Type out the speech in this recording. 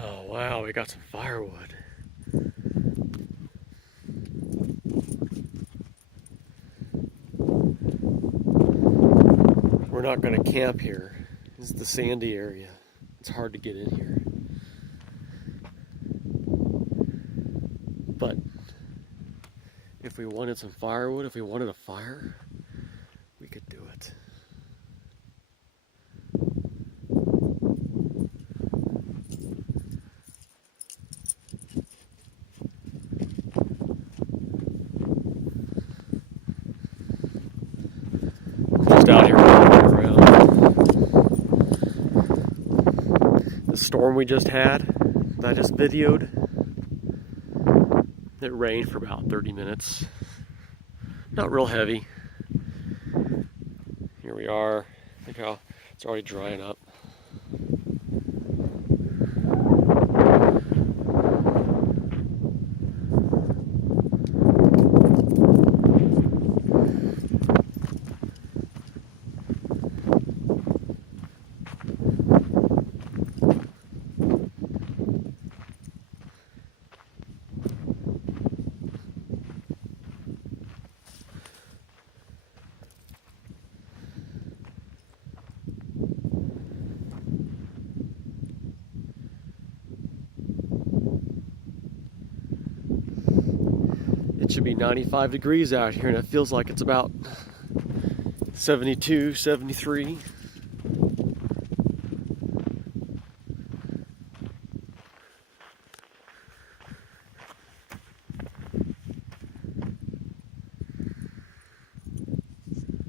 Oh wow, we got some firewood. We're not going to camp here. This is the sandy area. It's hard to get in here. But if we wanted some firewood, if we wanted a fire, we could do it. Just out here walking around. The storm we just had, that I just videoed, it rained for about 30 minutes. Not real heavy. Here we are. Look how it's already drying up. It should be 95 degrees out here, and it feels like it's about 72, 73.